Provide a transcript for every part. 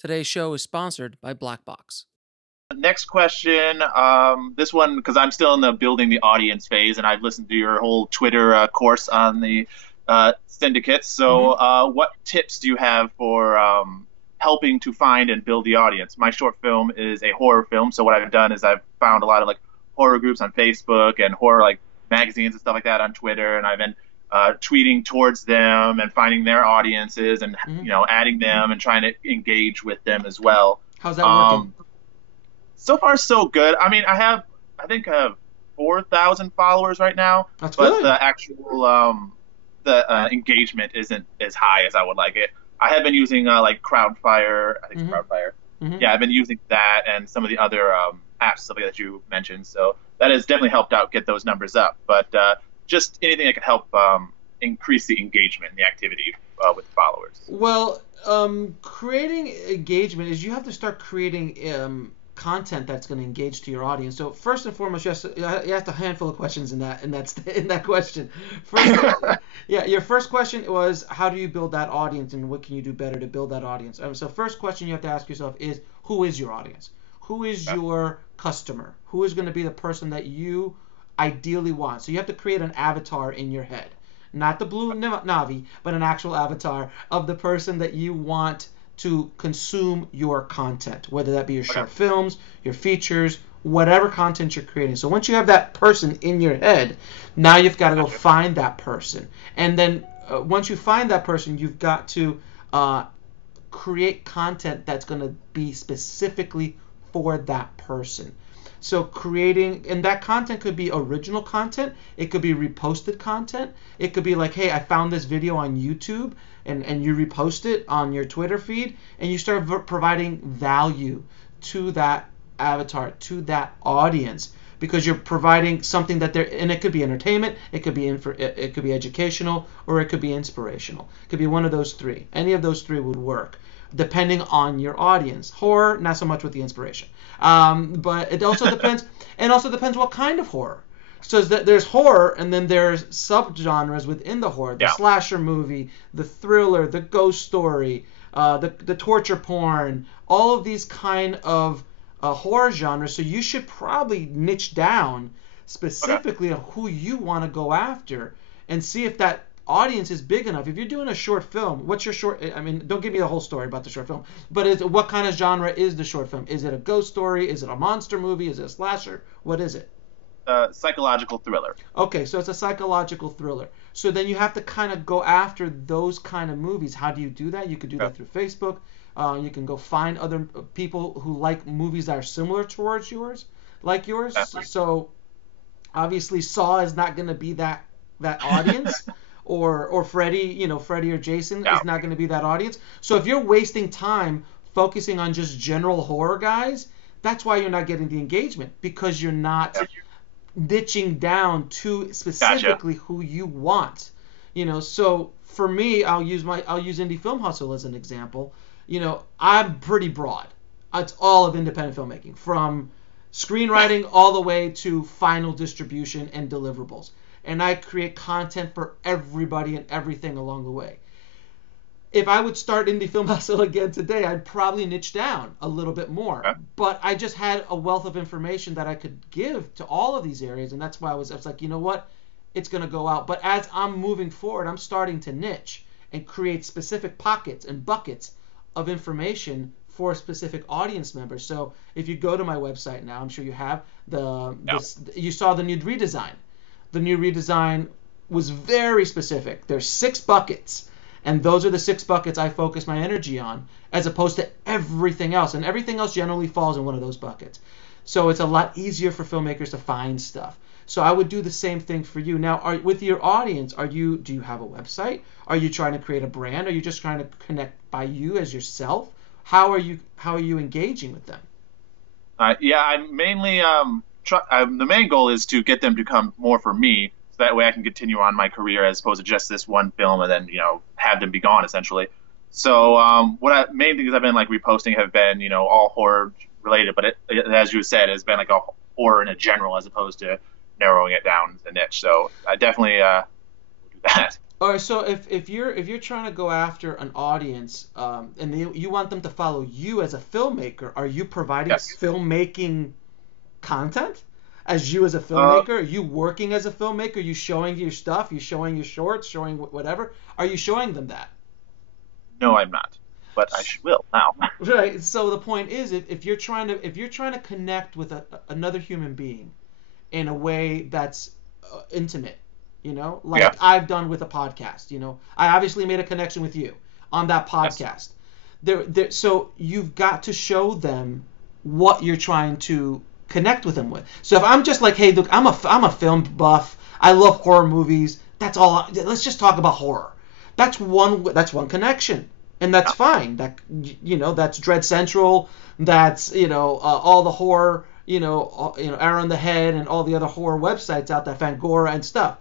Today's show is sponsored by Blackbox. Next question. This one, because I'm still in the building the audience phase, and I've listened to your whole Twitter course on the syndicates. So, hmm what tips do you have for helping to find and build the audience? My short film is a horror film, so what I've done is I've found a lot of like horror groups on Facebook and horror like magazines and stuff like that on Twitter, and I've been tweeting towards them and finding their audiences and hmm adding them and trying to engage with them as well. How's that working? Um, so far, so good. I mean, I think I have 4,000 followers right now, That's but good. the actual engagement isn't as high as I would like it. I have been using like Crowdfire. I think it's hmm Crowdfire. hmm Yeah, I've been using that and some of the other apps stuff like that you mentioned. So that has definitely helped out get those numbers up. But just anything that could help increase the engagement and the activity with followers. Well, creating engagement is you have to start creating content that's going to engage to your audience. So first and foremost, you have a handful of questions in that question. First, yeah, your first question was how do you build that audience and what can you do better to build that audience? So first question you have to ask yourself is who is your audience? Who is Okay. your customer? Who is going to be the person that you ideally want? So you have to create an avatar in your head, not the blue Navi, but an actual avatar of the person that you want to consume your content, whether that be your Okay. short films, your features, whatever content you're creating. So once you have that person in your head, now you've got to go Gotcha. find that person. And then once you find that person, you've got to create content that's going to be specifically for that person. So creating, and that content could be original content, it could be reposted content, it could be like, hey, I found this video on YouTube, and you repost it on your Twitter feed, and you start providing value to that avatar, to that audience, because you're providing something that they're, and it could be entertainment, it could be educational, or it could be inspirational. It could be one of those three. Any of those three would work, depending on your audience. Horror, not so much with the inspiration. But it also depends, and also depends what kind of horror. So there's horror, and then there's subgenres within the horror: the Yeah. slasher movie, the thriller, the ghost story, the torture porn, all of these kind of horror genres. So you should probably niche down Okay. specifically on who you want to go after, and see if that audience is big enough. If you're doing a short film, what's your short? I mean, don't give me the whole story about the short film, but what kind of genre is the short film? Is it a ghost story? Is it a monster movie? Is it a slasher? What is it? Psychological thriller. Okay, so it's a psychological thriller. So then you have to kind of go after those kind of movies. How do you do that? You could do Okay. that through Facebook. You can go find other people who like movies that are similar towards yours, like yours. Okay. So obviously Saw is not going to be that audience, or Freddy, Freddy or Jason Yeah. is not going to be that audience. So if you're wasting time focusing on just general horror guys, that's why you're not getting the engagement, because you're not Yeah. niching down to Gotcha. specifically who you want. So for me, I'll use Indie Film Hustle as an example. I'm pretty broad. It's all of independent filmmaking, from screenwriting all the way to final distribution and deliverables. And I create content for everybody and everything along the way. If I would start Indie Film Hustle again today, I'd probably niche down a little bit more. Okay. But I just had a wealth of information that I could give to all of these areas, and that's why I was like, you know what? It's going to go out. But as I'm moving forward, I'm starting to niche and create specific pockets and buckets of information for specific audience members. So if you go to my website now, I'm sure you have Yeah. you saw the new redesign. The new redesign was very specific. There's 6 buckets, and those are the 6 buckets I focus my energy on, as opposed to everything else. And everything else generally falls in one of those buckets. So it's a lot easier for filmmakers to find stuff. So I would do the same thing for you. Now, with your audience, do you have a website? Are you trying to create a brand? Are you just trying to connect by you as yourself? How are you engaging with them? Yeah, I'm mainly the main goal is to get them to come more for me, so that way I can continue on my career as opposed to just this one film and then have them be gone essentially. So main things I've been like reposting have been all horror related, but as you said, it's been like a horror in a general as opposed to narrowing it down to niche. So I definitely will do that. All right, so if you're trying to go after an audience, and you want them to follow you as a filmmaker, are you providing Yes. filmmaking content as you as a Uh, filmmaker? Are you working as a filmmaker? Are you showing your stuff? You showing your shorts? Showing whatever? Are you showing them that? no, I'm not, but will now. Right. So the point is, if you're trying to connect with another human being in a way that's intimate, like Yeah. I've done with a podcast. I obviously made a connection with you on that Yes. podcast. So you've got to show them what you're trying to connect with them with. So if I'm just like, hey, look, I'm a film buff. I love horror movies. That's all. Let's just talk about horror. That's one connection, and that's Yeah. fine. That's Dread Central. That's all the horror. Arrow in the Head and all the other horror websites out there, Fangora and stuff.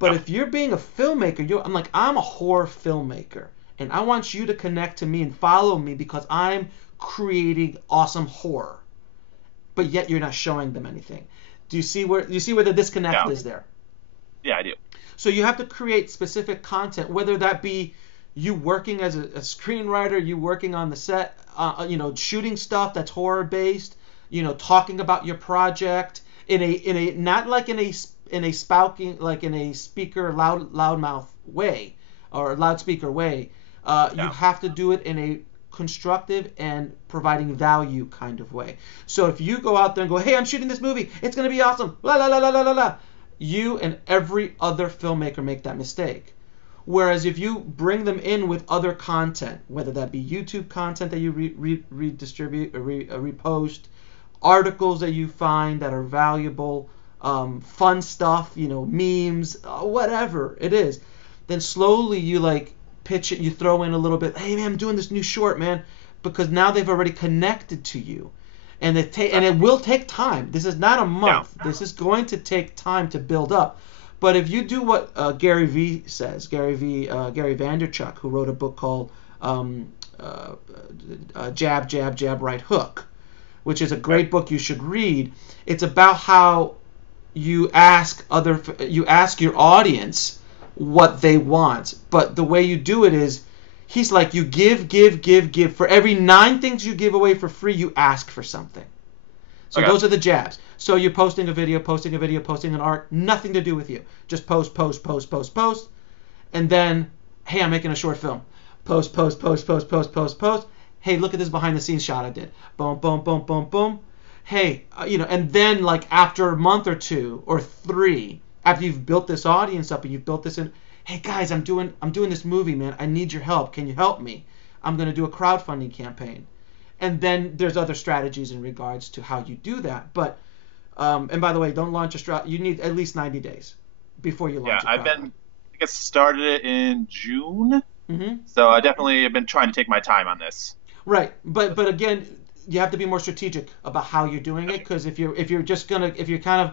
But Yeah. if you're being a filmmaker, I'm a horror filmmaker, and I want you to connect to me and follow me because I'm creating awesome horror. But yet you're not showing them anything. Do you see where the disconnect Yeah. is there? Yeah, I do. So you have to create specific content, whether that be you working as a screenwriter, you working on the set, shooting stuff that's horror based, talking about your project in a not like in a spouting, like in a speaker loudmouth way or loudspeaker way. You have to do it in a constructive and providing value kind of way. So if you go out there and go, hey, I'm shooting this movie, it's gonna be awesome, la la la la la la la, you and every other filmmaker make that mistake. Whereas if you bring them in with other content, whether that be YouTube content that you redistribute or repost, articles that you find that are valuable, fun stuff, memes, whatever it is, then slowly you pitch it, you throw in a little bit, hey man, I'm doing this new short, man, because now they've already connected to you. And it will take time. This is not a month. Yeah. This is going to take time to build up. But if you do what Gary V says, Gary Vaynerchuk, who wrote a book called Jab, Jab, Jab, Right Hook, which is a great book you should read. It's about how you ask your audience what they want, but the way you do it is, he's like, you give. For every 9 things you give away for free, you ask for something. So Okay. those are the jabs. So you're posting a video, posting an art, nothing to do with you. Just post. And then, hey, I'm making a short film. Post. Hey, look at this behind the scenes shot I did. Boom, boom, boom, boom, boom. Hey, and then after a month or 2 or 3, after you've built this audience up and you've built this in, hey guys, I'm doing this movie, man. I need your help. Can you help me? I'm going to do a crowdfunding campaign. And then there's other strategies in regards to how you do that. But and by the way, don't launch a strategy. You need at least 90 days before you launch. Yeah, I guess started it in June. Mm-hmm. So I definitely have been trying to take my time on this. Right, but again, you have to be more strategic about how you're doing it, because if you're kind of,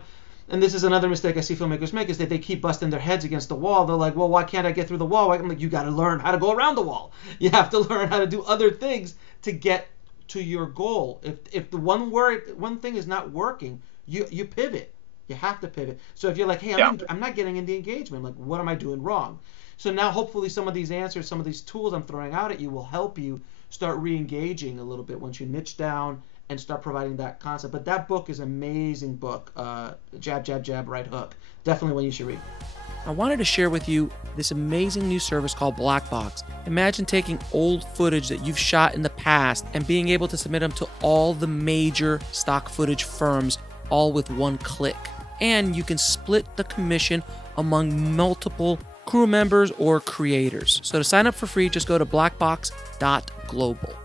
and this is another mistake I see filmmakers make, is that they keep busting their heads against the wall. They're like, well, why can't I get through the wall? I'm like, you got to learn how to go around the wall. You have to learn how to do other things to get to your goal. If the one thing is not working, you pivot. You have to pivot. So if you're like, hey, I'm not getting into engagement, like, what am I doing wrong? So now hopefully some of these answers, some of these tools I'm throwing out at you will help you start re-engaging a little bit once you niche down and start providing that concept. But that book is an amazing book, Jab, Jab, Jab, Right Hook. Definitely one you should read. I wanted to share with you this amazing new service called Blackbox. Imagine taking old footage that you've shot in the past and being able to submit them to all the major stock footage firms, all with one click. And you can split the commission among multiple crew members or creators. So to sign up for free, just go to blackbox.global.